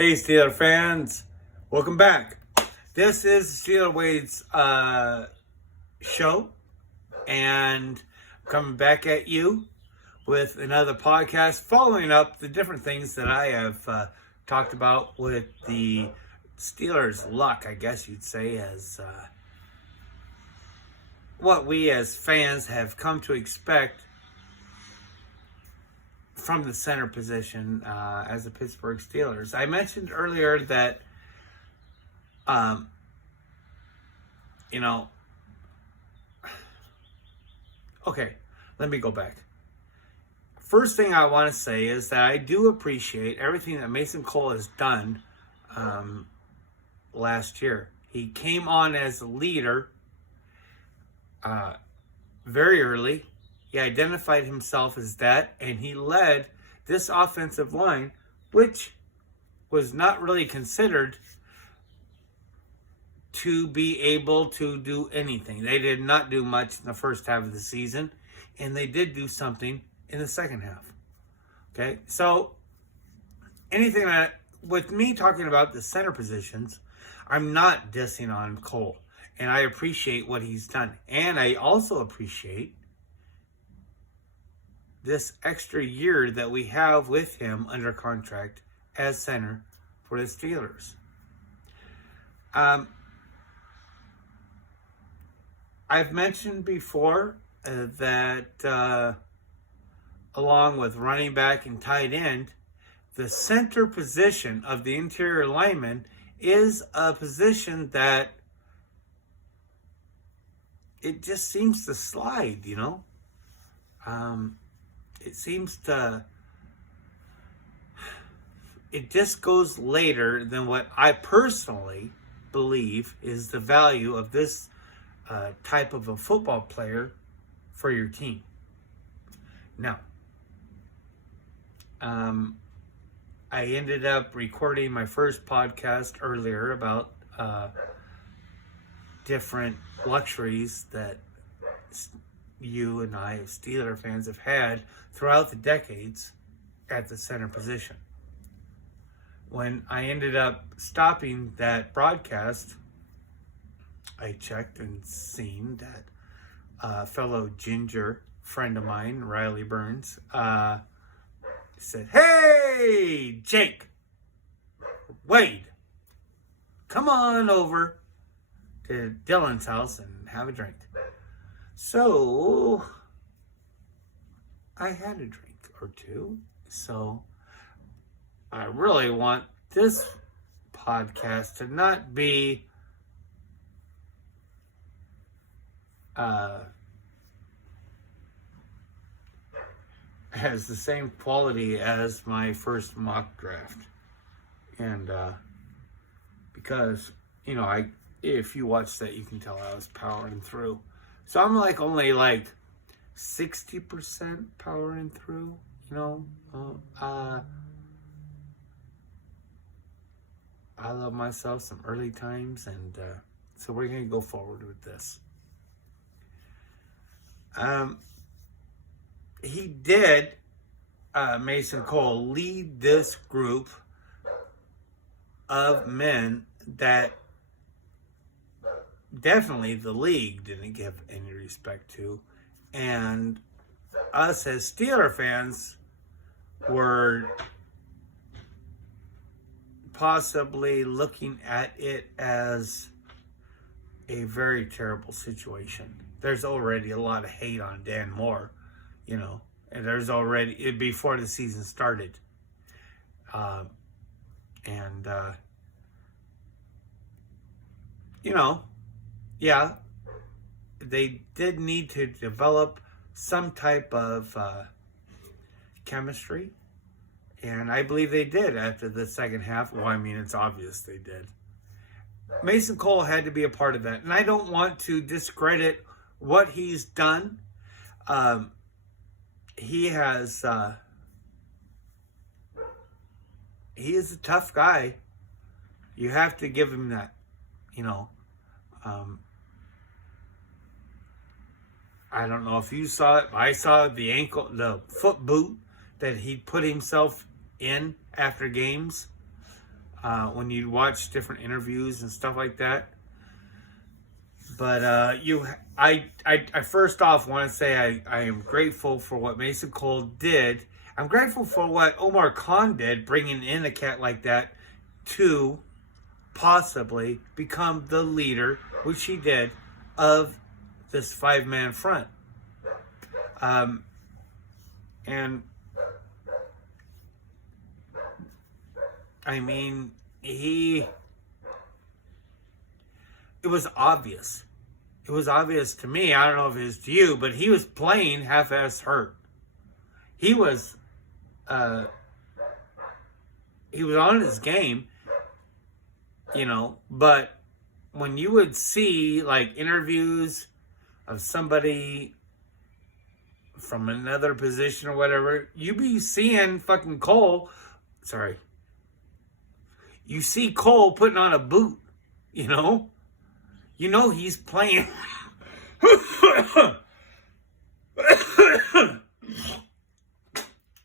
Hey, Steeler fans, welcome back. This is Steeler Wade's show, and I'm coming back at you with another podcast following up the different things that I have talked about with the Steelers' luck, I guess you'd say, as what we as fans have come to expect from the center position as the Pittsburgh Steelers. I mentioned earlier that, okay, let me go back. First thing I want to say is that I do appreciate everything that Mason Cole has done last year. He came on as a leader very early. He identified himself as that, and he led this offensive line, which was not really considered to be able to do anything. They did not do much in the first half of the season, and they did do something in the second half. Okay, so anything that, with me talking about the center positions, I'm not dissing on Cole, and I appreciate what he's done. And I also appreciate this extra year that we have with him under contract as center for the Steelers. I've mentioned before that along with running back and tight end, the center position of the interior lineman is a position that it just seems to slide, It seems to, it just goes later than what I personally believe is the value of this type of a football player for your team. Now, I ended up recording my first podcast earlier about different luxuries that you and I, as Steeler fans, have had throughout the decades at the center position. When I ended up stopping that broadcast, I checked and seen that a fellow ginger friend of mine, Riley Burns, said, "Hey, Jake, Wade, come on over to Dylan's house and have a drink." So I had a drink or two. So I really want this podcast to not be has the same quality as my first mock draft. And because, if you watch that, you can tell I was powering through. So I'm only 60% powering through, I love myself some early times, and so we're going to go forward with this. He did, Mason Cole, lead this group of men that definitely the league didn't give any respect to, and us as Steeler fans were possibly looking at it as a very terrible situation. There's already a lot of hate on Dan Moore, and there's already, before the season started. Yeah, they did need to develop some type of chemistry, and I believe they did after the second half. Well, it's obvious they did. Mason Cole had to be a part of that, and I don't want to discredit what he's done. He is a tough guy. You have to give him that, I don't know if you saw it, but I saw the foot boot that he put himself in after games. when you watch different interviews and stuff like that. But I first off want to say I am grateful for what Mason Cole did. I'm grateful for what Omar Khan did, bringing in a cat like that to possibly become the leader, which he did, of this 5-man front. And I mean, it was obvious. It was obvious to me. I don't know if it was to you, but he was playing half-ass hurt. He was on his game, but when you would see like interviews of somebody from another position or whatever, you be seeing fucking Cole. Sorry. You see Cole putting on a boot, he's playing.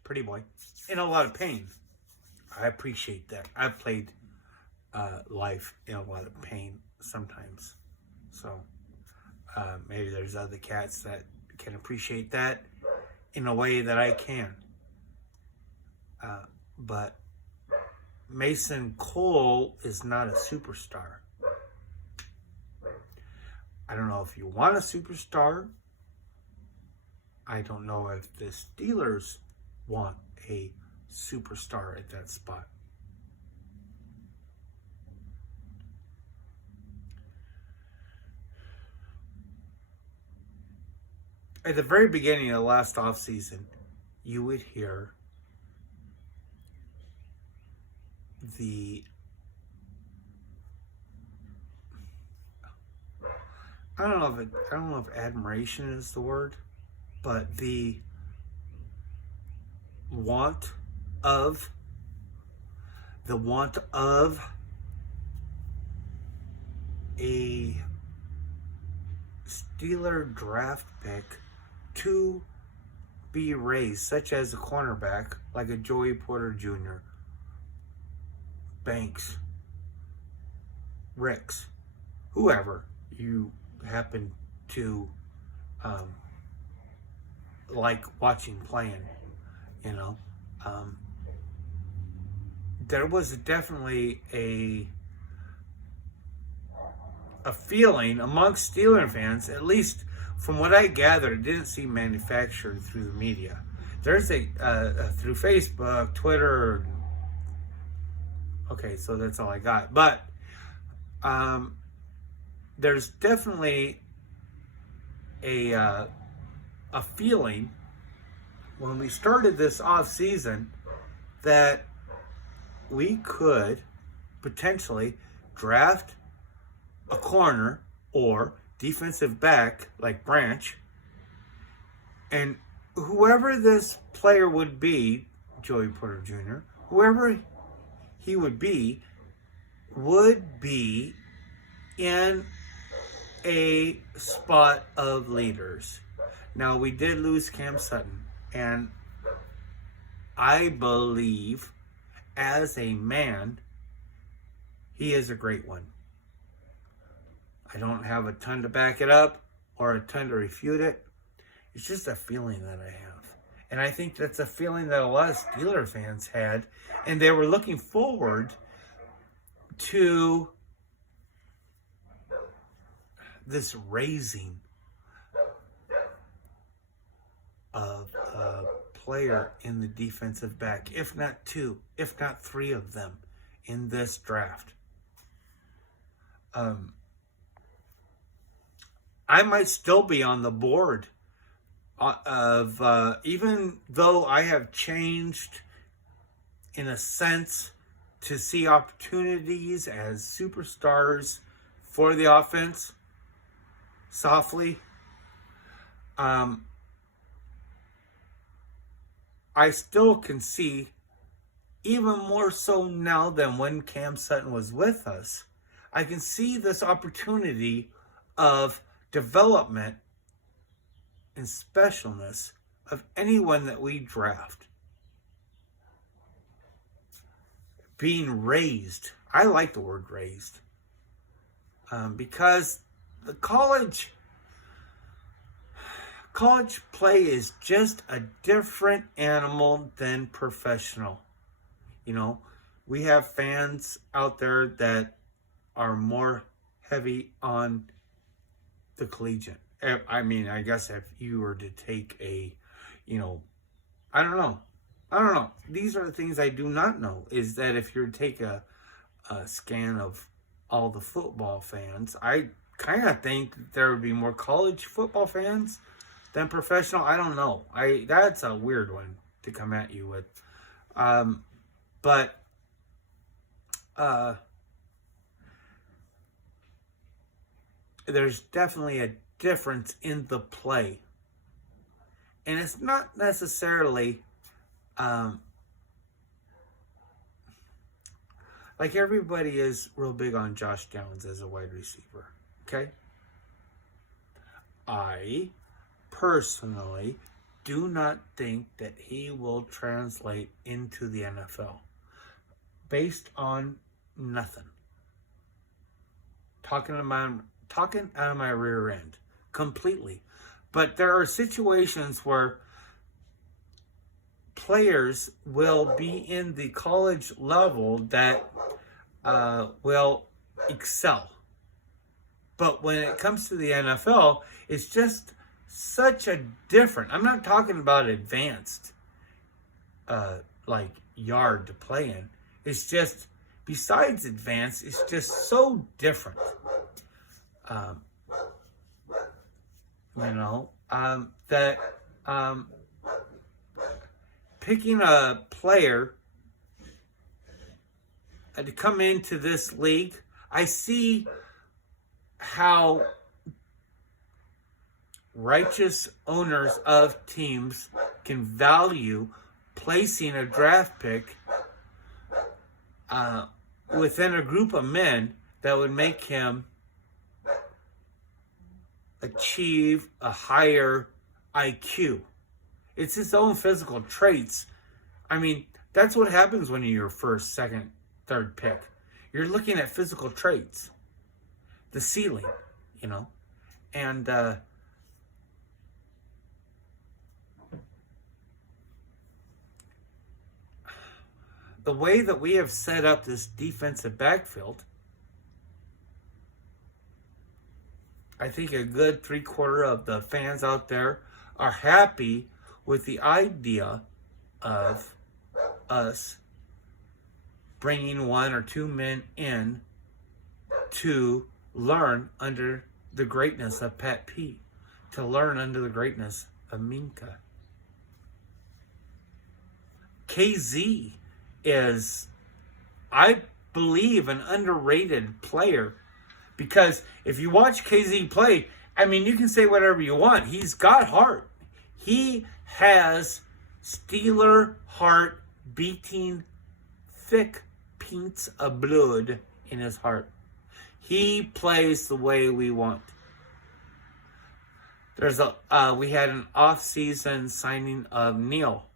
Pretty boy. In a lot of pain. I appreciate that. I've played life in a lot of pain sometimes. So maybe there's other cats that can appreciate that in a way that I can. But Mason Cole is not a superstar. I don't know if you want a superstar. I don't know if the Steelers want a superstar at that spot. At the very beginning of the last offseason, you would hear I don't know if admiration is the word, but the want of a Steeler draft pick to be raised, such as a cornerback like a Joey Porter Jr., Banks, Ricks, whoever you happen to like watching playing, there was definitely a feeling amongst Steeler fans, at least from what I gathered. It didn't seem manufactured through the media. There's through Facebook, Twitter. Okay, so that's all I got. But there's definitely a feeling when we started this off season that we could potentially draft a corner or defensive back like Branch, and whoever this player would be, Joey Porter Jr., whoever he would be in a spot of leaders. Now, we did lose Cam Sutton, and I believe as a man, he is a great one. I don't have a ton to back it up or a ton to refute it. It's just a feeling that I have. And I think that's a feeling that a lot of Steeler fans had, and they were looking forward to this raising of a player in the defensive back, if not two, if not three of them in this draft. I might still be on the board of, even though I have changed in a sense to see opportunities as superstars for the offense, softly, I still can see, even more so now than when Cam Sutton was with us, I can see this opportunity of development and specialness of anyone that we draft. being raised. I like the word raised. Because the college play is just a different animal than professional. You know, we have fans out there that are more heavy on the collegiate. I mean, I guess if you were to take a, I don't know. These are the things I do not know. Is that if you were to take a scan of all the football fans, I kind of think that there would be more college football fans than professional. I don't know. That's a weird one to come at you with. But there's definitely a difference in the play. And it's not necessarily like everybody is real big on Josh Downs as a wide receiver. Okay? I personally do not think that he will translate into the NFL based on nothing. Talking out of my rear end completely. But there are situations where players will be in the college level that will excel. But when it comes to the NFL, it's just such a different. I'm not talking about advanced, like yard to play in. It's just, besides advanced, it's just so different. That picking a player to come into this league, I see how righteous owners of teams can value placing a draft pick within a group of men that would make him achieve a higher IQ. It's his own physical traits. I mean, that's what happens when you're first, second, third pick. You're looking at physical traits. The ceiling, And the way that we have set up this defensive backfield, I think a good 3/4 of the fans out there are happy with the idea of us bringing 1 or 2 men in to learn under the greatness of Pat P, to learn under the greatness of Minka. KZ is, I believe, an underrated player, because if you watch KZ play, I mean, you can say whatever you want. He's got heart. He has Steeler heart beating thick pints of blood in his heart. He plays the way we want. We had an off-season signing of Neal.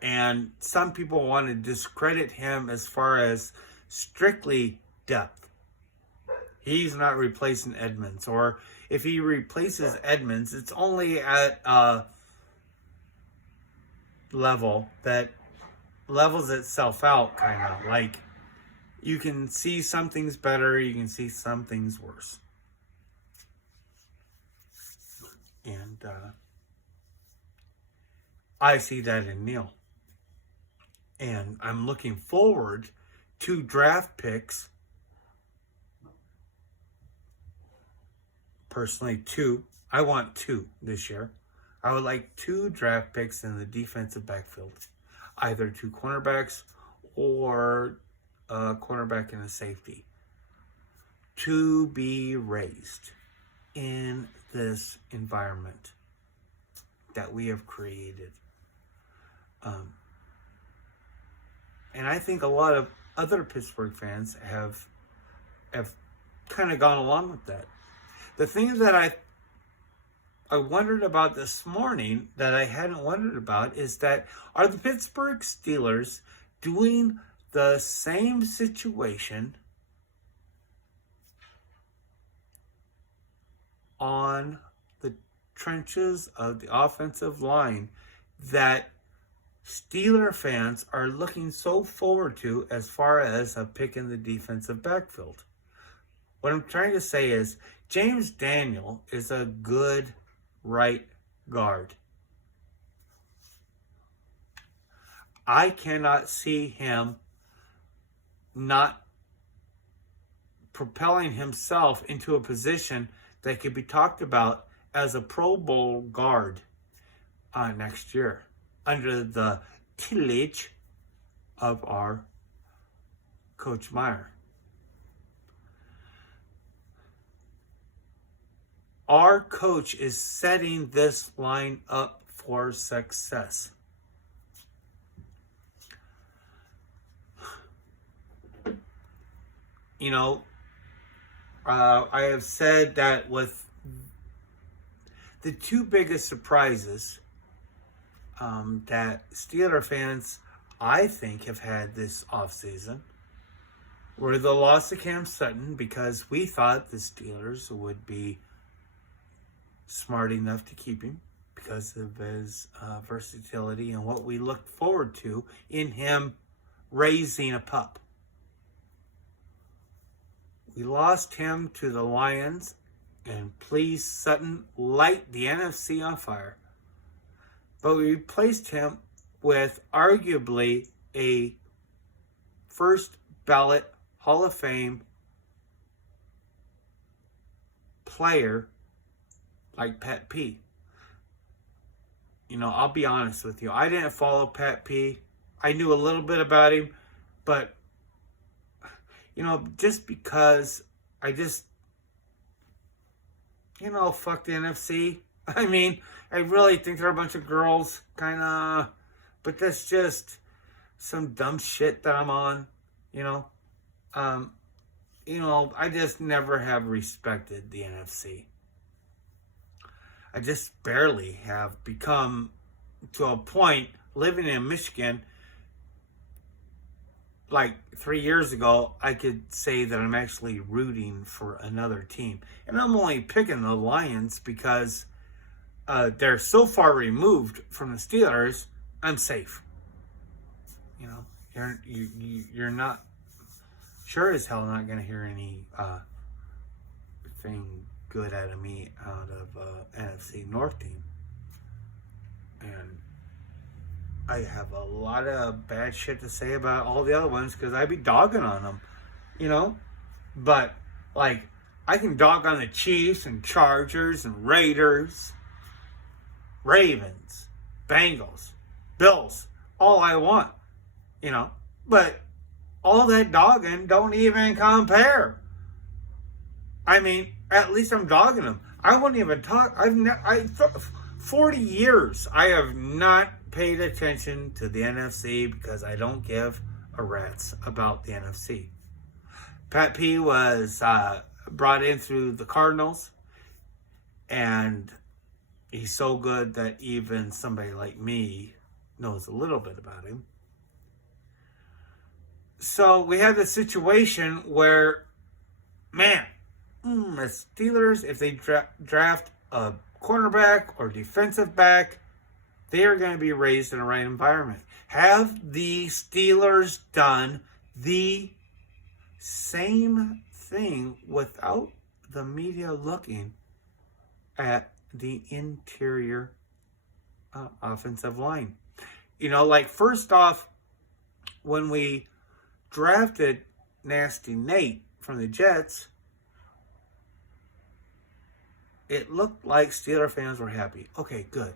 And some people want to discredit him as far as strictly depth. He's not replacing Edmonds. Or if he replaces Edmonds, it's only at a level that levels itself out, kind of. Like, you can see some things better, you can see some things worse. And I see that in Neal. And I'm looking forward to draft picks. Personally, 2. I want 2 this year. I would like 2 draft picks in the defensive backfield. Either 2 cornerbacks or a cornerback and a safety. To be raised in this environment that we have created. And I think a lot of other Pittsburgh fans have kind of gone along with that. The thing that I wondered about this morning that I hadn't wondered about is that, are the Pittsburgh Steelers doing the same situation on the trenches of the offensive line that Steeler fans are looking so forward to as far as a pick in the defensive backfield. What I'm trying to say is James Daniel is a good right guard. I cannot see him not propelling himself into a position that could be talked about as a Pro Bowl guard next year under the tillage of our Coach Meyer. Our coach is setting this line up for success. You know, I have said that with the two biggest surprises that Steeler fans, I think, have had this offseason were the loss of Cam Sutton, because we thought the Steelers would be smart enough to keep him because of his versatility and what we looked forward to in him raising a pup. We lost him to the Lions, and please, Sutton, light the NFC on fire. But we replaced him with arguably a first ballot Hall of Fame player like Pat P. You know, I'll be honest with you. I didn't follow Pat P. I knew a little bit about him, but you know, just because I just, you know, fuck the NFC. I mean, I really think they're a bunch of girls, kind of, but that's just some dumb shit that I'm on, you know. You know, I just never have respected the NFC. I just barely have become to a point living in Michigan. Like 3 years ago, I could say that I'm actually rooting for another team. And I'm only picking the Lions because they're so far removed from the Steelers, I'm safe. You know, you're not, sure as hell not going to hear any thing good out of me out of NFC North team. And I have a lot of bad shit to say about all the other ones because I'd be dogging on them, you know? But, like, I can dog on the Chiefs and Chargers and Raiders, Ravens, Bengals, Bills, all I want, you know? But all that dogging don't even compare. I mean, at least I'm dogging them. I wouldn't even talk. 40 years I have not paid attention to the NFC because I don't give a rat's about the NFC. Pat P was brought in through the Cardinals, and he's so good that even somebody like me knows a little bit about him. So we have this situation where, man, the Steelers, if they draft a cornerback or defensive back, they are going to be raised in the right environment. Have the Steelers done the same thing without the media looking at the interior offensive line? You know, like, first off, when we drafted Nasty Nate from the Jets, it looked like Steeler fans were happy. Okay, good.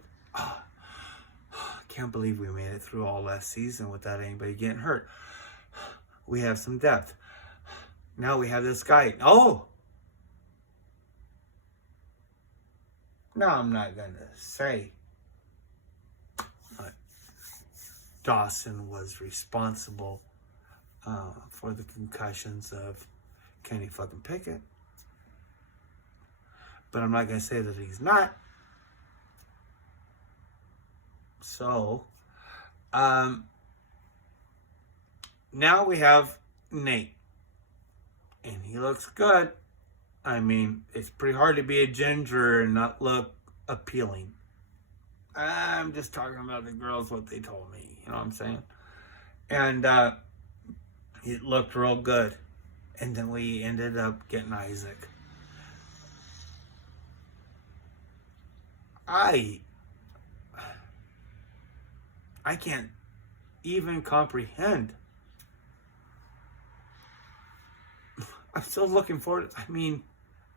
Can't believe we made it through all last season without anybody getting hurt. We have some depth. Now we have this guy. Oh! Now I'm not going to say Dawson was responsible for the concussions of Kenny fucking Pickett. But I'm not going to say that he's not. So, now we have Nate, and he looks good. I mean, it's pretty hard to be a ginger and not look appealing. I'm just talking about the girls, what they told me. You know what I'm saying? And it looked real good. And then we ended up getting Isaac. I can't even comprehend. I'm still looking forward. I mean,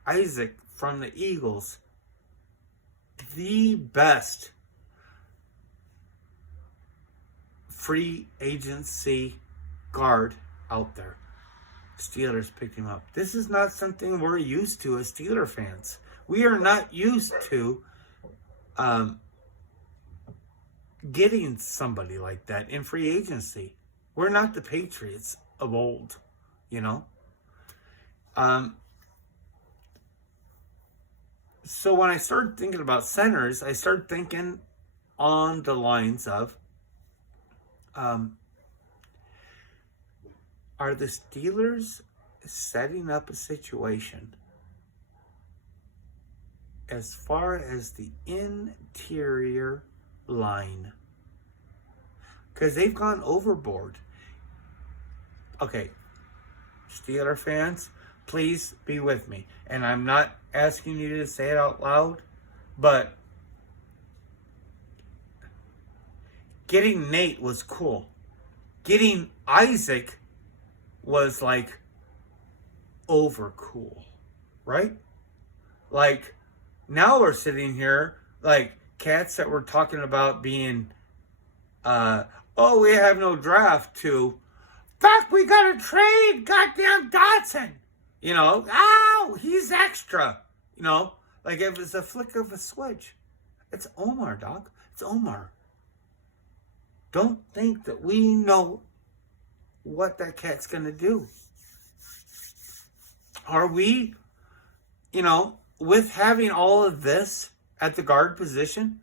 Isaac from the Eagles, the best free agency guard out there. Steelers picked him up. This is not something we're used to as Steeler fans. We are not used to getting somebody like that in free agency. We're not the Patriots of old, you know. So when I started thinking about centers, I started thinking on the lines of, are the Steelers setting up a situation as far as the interior line? Because they've gone overboard. Okay, Steeler fans, please be with me. And I'm not asking you to say it out loud, but getting Nate was cool. Getting Isaac was like over cool, right? Like now we're sitting here like cats that we're talking about being, oh, we have no draft to, fuck, we gotta trade goddamn Dotson. You know, ow, he's extra. You know, like it was a flick of a switch. It's Omar, Doc. It's Omar. Don't think that we know what that cat's going to do. Are we, you know, with having all of this at the guard position,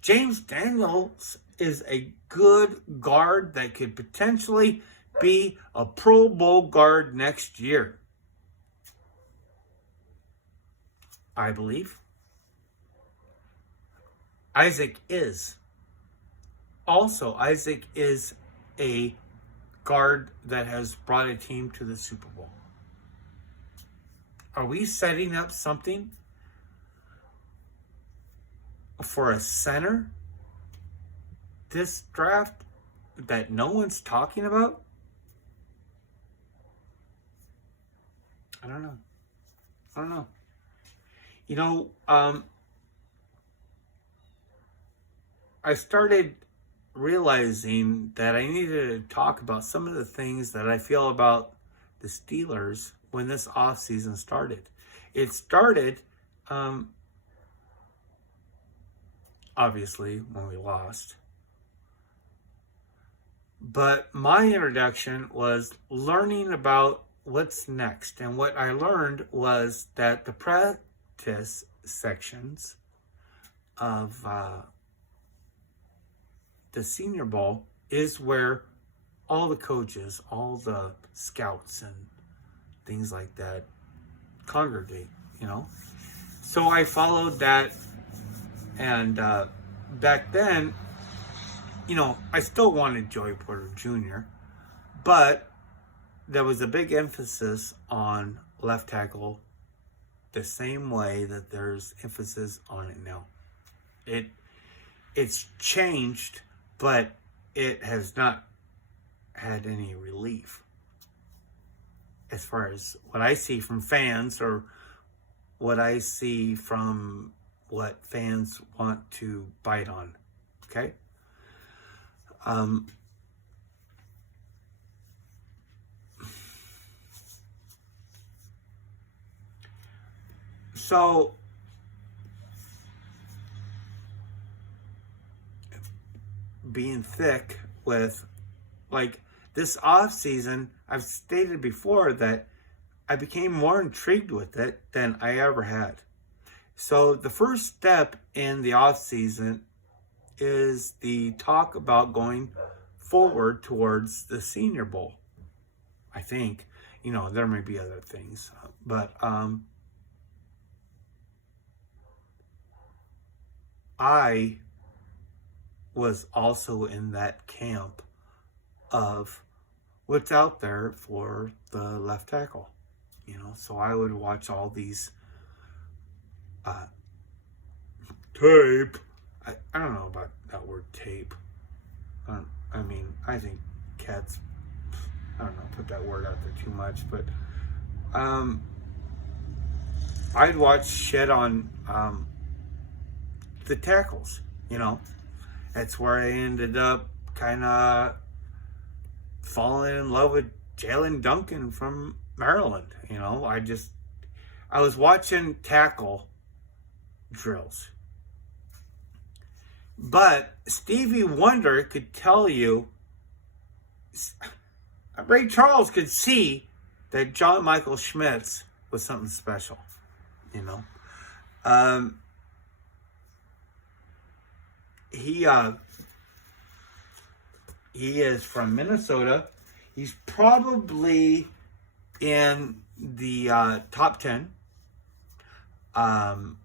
James Daniels is a good guard that could potentially be a Pro Bowl guard next year. I believe. Isaac is. Also, Isaac is a guard that has brought a team to the Super Bowl. Are we setting up something for a center this draft that no one's talking about? I don't know. You know, I started realizing that I needed to talk about some of the things that I feel about the Steelers when this offseason started. It started, obviously, when we lost. But my introduction was learning about what's next. And what I learned was that the practice sections of the Senior Bowl is where all the coaches, all the scouts and things like that congregate, you know. So I followed that, and back then, you know, I still wanted Joey Porter Jr., but there was a big emphasis on left tackle the same way that there's emphasis on it now. It's changed, but it has not had any relief as far as what I see from fans or what I see from what fans want to bite on. Okay? So being thick with, like, this off season, I've stated before that I became more intrigued with it than I ever had. So the first step in the off season is the talk about going forward towards the Senior Bowl. I think, there may be other things, but I was also in that camp of what's out there for the left tackle. So I would watch all these tape. I don't know about that word tape. I think cats, I don't know, put that word out there too much, but I'd watch shit on the tackles, That's where I ended up kind of falling in love with Jalen Duncan from Maryland. I was watching tackle drills. But Stevie Wonder could tell you, Ray Charles could see that Micheal Schmitz was something special, He is from Minnesota. He's probably in the top 10. I'd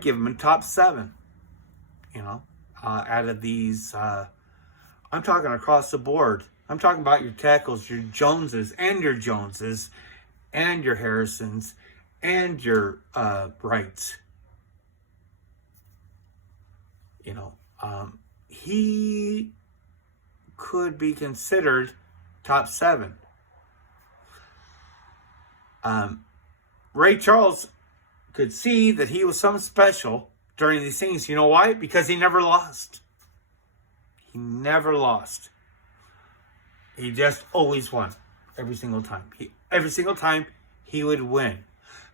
give him a top 7. Out of these, I'm talking across the board. I'm talking about your tackles, your Joneses, and your Harrisons, and your Wrights. He could be considered top 7. Ray Charles could see that he was something special during these things. You know why? Because he never lost. He never lost. He just always won. Every single time. Every single time he would win.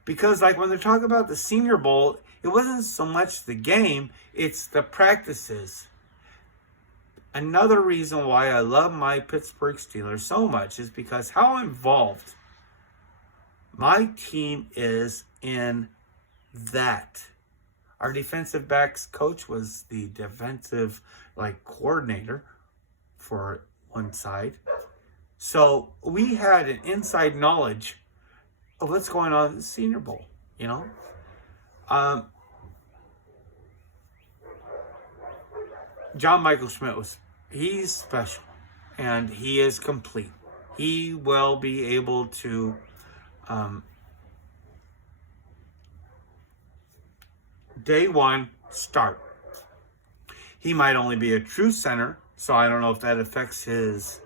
Because when they're talking about the Senior Bowl, it wasn't so much the game, it's the practices. Another reason why I love my Pittsburgh Steelers so much is because how involved my team is in that. Our defensive backs coach was the defensive coordinator for one side. So we had an inside knowledge of what's going on in the Senior Bowl, Micheal Schmitz he's special and he is complete. He will be able to day one start. He might only be a true center, so I don't know if that affects his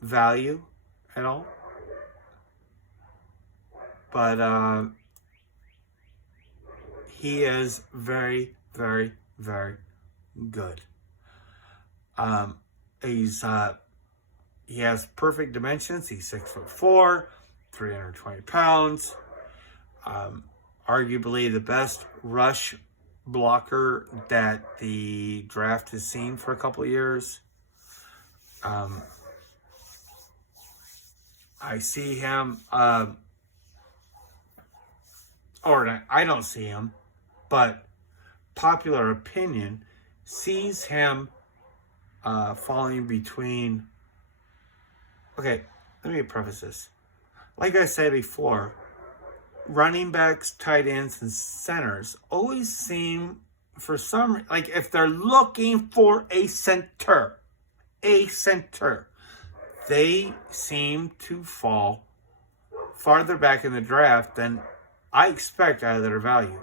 value at all. But he is very, very, very good. He has perfect dimensions. He's 6'4", 320 pounds. Arguably the best rush blocker that the draft has seen for a couple of years. I see him, I don't see him, but popular opinion sees him falling between. Okay, let me preface this. Like I said before, running backs, tight ends, and centers always seem, for some, if they're looking for a center, they seem to fall farther back in the draft than I expect out of their value.